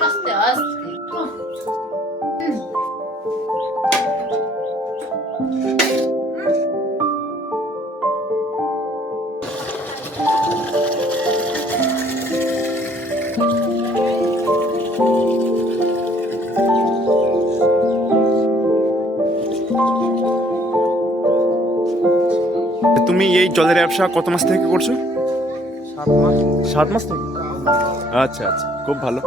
Hasta, hasta. তুমি এই জলের ব্যবসা কত মাস থেকে করছ? সাত মাস। সাত মাস থেকে। আচ্ছা আচ্ছা খুব ভালো।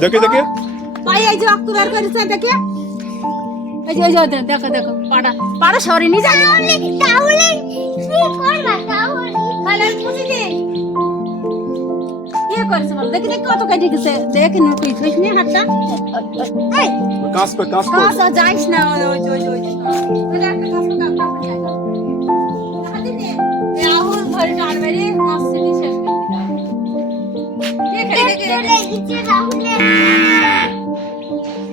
দেখে দেখে। পাই এই যে রক্ত বের করেছে দেখে। এই যে এই যে দেখো দেখো পাড়া। পাড়া সরে নিয়ে যাবে তাহলে কি করবা তাহলে? তাহলে আমি বুঝি দিই কি করেছে বলো? দেখি দেখি কত কেটে গেছে। দেখে নো তুই থইস নি হাতটা। এই! কাজ কর কাজ কর। কাজ যাইস না ওই ওই ওই ওই। তাহলে একটা কাজ কর কাজ কর হাতে নে রাহুল ঘরে টানবেরি কাজ সেটি শেষ। লেগেছে রাহুলের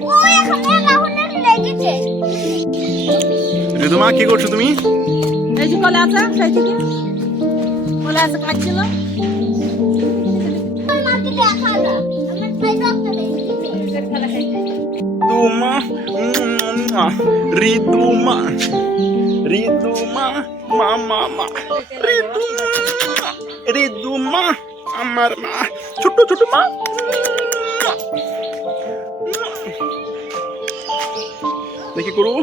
ও এখানে রাহুলের লেগেছে ঋতুমা কি করছ তুমি? এই যে কলা আছে সেই দিকে। কলা আছে কাটছিল আমার মাকে দেখাল আমার ভাই রক্ত আমার মা। ছোট ছোট মা। দেখি করু।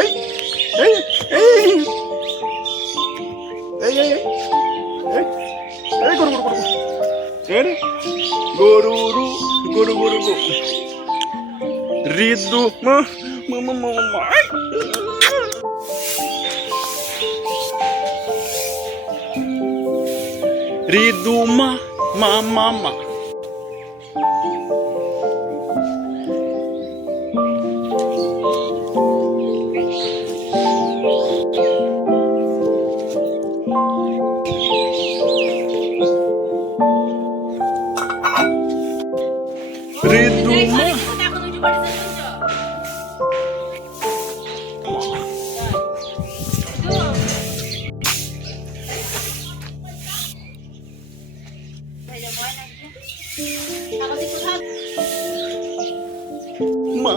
এই এই এই। করু করু করু। গরু, রু, গরু গরু গরু। ঋতু মা মা মা মা মা ঋতু মা মা মা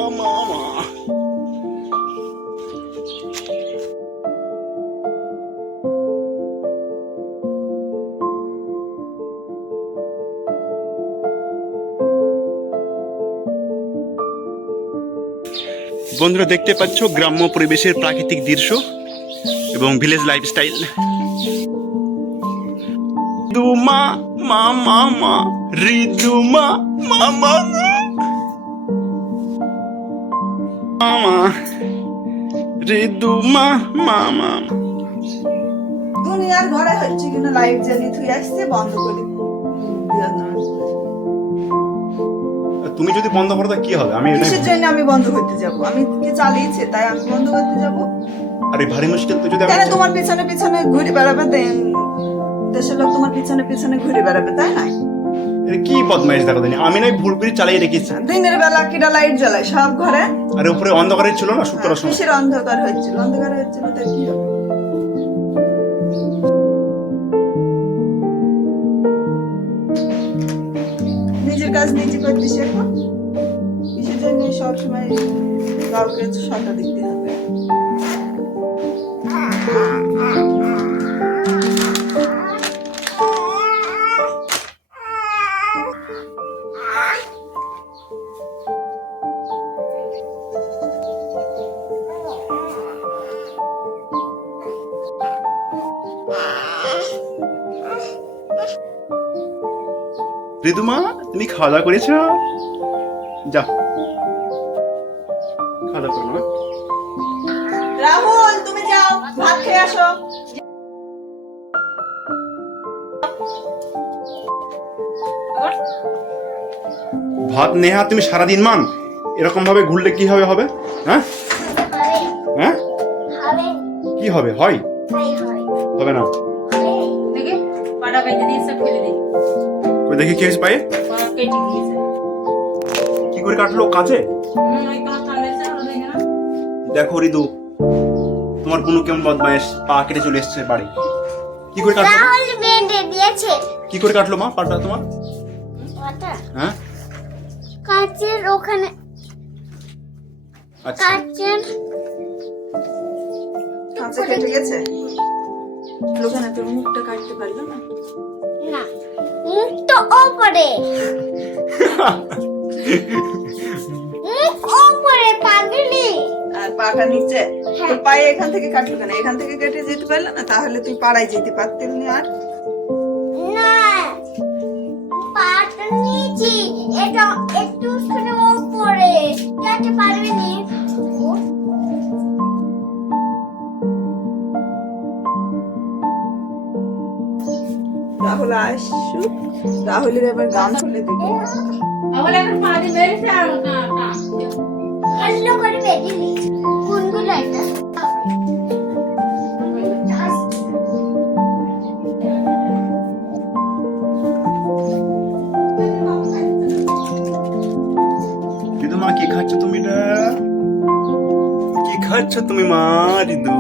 বন্ধুরা দেখতে পাচ্ছ গ্রাম্য পরিবেশের প্রাকৃতিক দৃশ্য এবং ভিলেজ লাইফস্টাইল ঋতুমা মা মা মা ঋতুমা মা মামা ঋতুমা মা মা দুনিয়ার ঘরে হচ্ছে কিনা লাইট জ্বালিয়ে থুই আসছে বন্ধ করে। তুমি যদি বন্ধ করো তা কি হবে? আমি কিসের জন্য আমি বন্ধ করতে যাব? আমি কে চালিয়েছে তাই আমি বন্ধ করতে যাব? আরে ভারী মুশকিল তো যদি আমি তোমার পিছনে পিছনে ঘুরে বেড়াবে দেন দেশের লোক তোমার পিছনে পিছনে ঘুরে বেড়াবে তাই না? এটা কি বদমাইশ দেখো জানি আমি নাই ভুল করে চালিয়ে রেখেছি দিনের বেলা কিটা লাইট জ্বালায় সব ঘরে? আর উপরে অন্ধকারে ছিল না শুক্র সময় কিসের অন্ধকার হচ্ছিল অন্ধকার হচ্ছিল তাই কি হবে? নিজের কাজ নিজে করতে শেখো। কিসের জন্য সবসময় কাউকে সন্ধ্যা দিতে হবে? ঋতুমা তুমি খাওয়া দাওয়া করেছ? যাও খাওয়া দাওয়া করো রাহুল তুমি যাও ভাত খেয়ে আসো। ভাত নেহা তুমি সারাদিন মান। এরকম ভাবে ঘুরলে কি হবে হবে? হ্যাঁ? হ্যাঁ? হবে কি হবে? হয়? হবে না। দেখি পাটা কেটে দিয়ে সব ফেলে দিই। ওই দেখি কি হয়েছে পায়ে? কি করে কাটলো? কাজে ওরা দেখে না দেখো রিদু তোমার কোনো কেমন বদমাইশ পা কেটে চলে এসছে বাড়ি। কি করে কাটলো রাহুল বেঁধে দিয়েছে। কি করে কাটলো মা পাটা তোমার? হ্যাঁ? কাচের ওখানে। আচ্ছা। কাচের। কাঁচা কেটে গেছে? তোর মুখটা কাটতে পারল না। না। মুখ তো ওপরে মুখ ওপরে পাগলি। আর পাটা নিচে। তোর পায়ে এখান থেকে কাটলো কেন এখান থেকে কেটে যেতে পারল না তাহলে তুই পাড়ায় যেতে পারতেন না আর। না পাটা নিচে এটা একটু ওপরে যেতে পারবি নি? রাহুল আসুক রাহুলের এবার গান শুনে দেখি। কোনগুলো এটা? কি খাচ্ছ তুমি এটা? কি খাচ্ছ তুমি মা ঋতু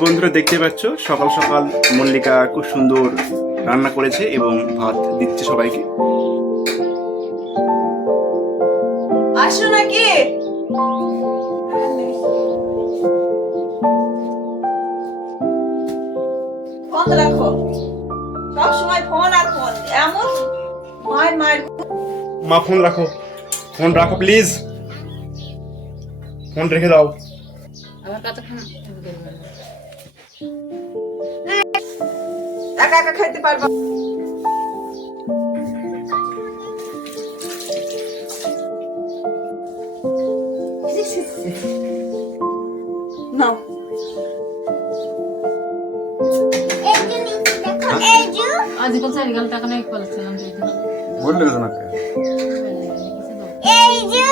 বন্ধুরা দেখতে পাচ্ছ? সকাল সকাল মল্লিকা খুব সুন্দর রান্না করেছে এবং ভাত দিচ্ছে সবাইকে। আসো নাকি? ফোন রাখো। সব সময় ফোন আর ফোন। এমন মা ফোন রাখো। ফোন রাখো প্লিজ। ফোন রেখে দাও। আবার কতক্ষণ একা একা খাইতে পারবা। নাও। আজ কল গাল টাকা নাই করেছিলাম যে বললে এই যে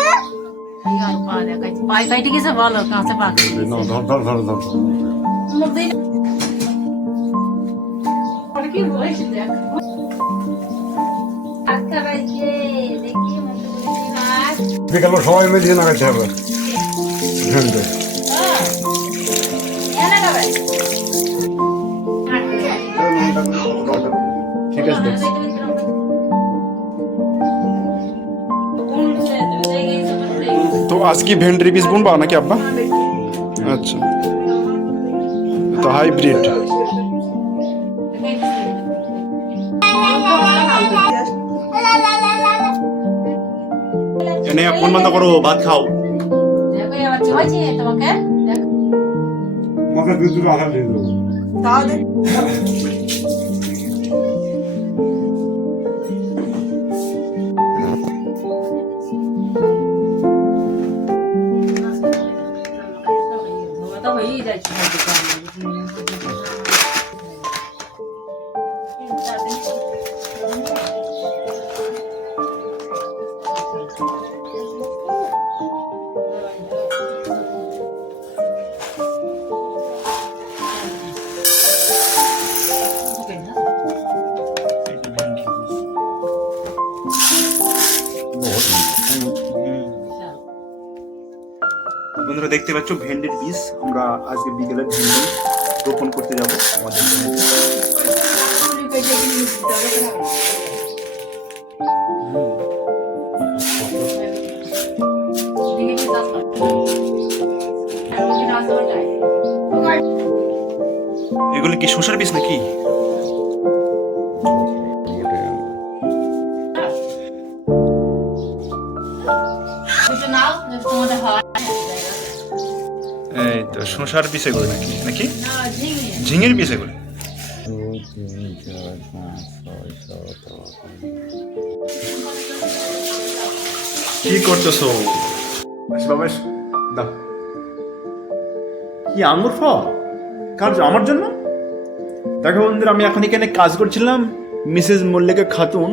কাইটে গেছে বলো কাঁচা পা ধর ধর ধর ধর বিকাল সবাই মিলে খাইতে হবে। ঝন্ডে ঠিক আছে তো আজ কি ভেন্ডরি বীজ বুনবা নাকি আব্বা? আচ্ছা। তো হাইব্রিড এনে ফোন বন্ধ করো ভাত খাও। তোমাকে দুধ দুটো আধা দিয়ে দেবো দেখতে পাচ্ছ, ভেন্ডির বীজ আমরা আজকে বিকেলে ভেন্ডি রোপণ করতে যাব আমাদের। এগুলো কি শসার বীজ নাকি শসার বীজ এগুলো নাকি? নাকি? ঝিঙের বীজ এগুলো কি করতেছো? বাবা। দাও। কি আঙুর ফল? কার আমার জন্য? দেখো বন্ধুরা, আমি এখন এখানে কাজ করছিলাম, মিসেস মল্লিকা খাতুন।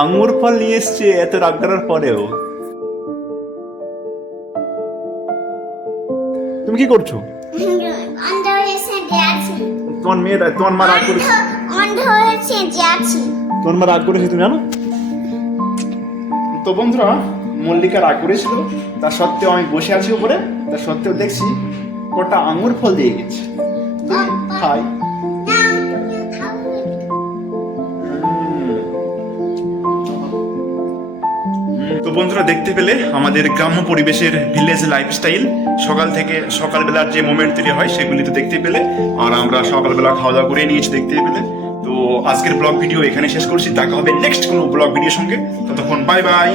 আঙুর ফল নিয়ে এসছে, এত রাগ করার পরেও। তুমি কি করছ? তোমার মেয়েরা তোমার মা রাগ করেছে। তোমার মা রাগ করেছে, তুমি জানো তো বন্ধুরা, মল্লিকা রাগ করেছিল তা সত্ত্বেও আমি বসে আছি উপরে তা সত্ত্বেও দেখছি কটা আঙুর ফল দিয়ে গেছে। খাই। বন্ধুরা দেখতে পেলে আমাদের গ্রাম্য পরিবেশের ভিলেজ লাইফস্টাইল সকাল থেকে সকালবেলার যে মোমেন্ট তৈরি হয়, সেগুলি তো দেখতে পেলে। আর আমরা সকালবেলা খাওয়া দাওয়া করে নিয়েছি দেখতে পেলে। তো আজকের ব্লগ ভিডিও এখানে শেষ করছি। দেখা হবে নেক্সট কোনো ব্লগ ভিডিওর সঙ্গে। ততক্ষণ বাই বাই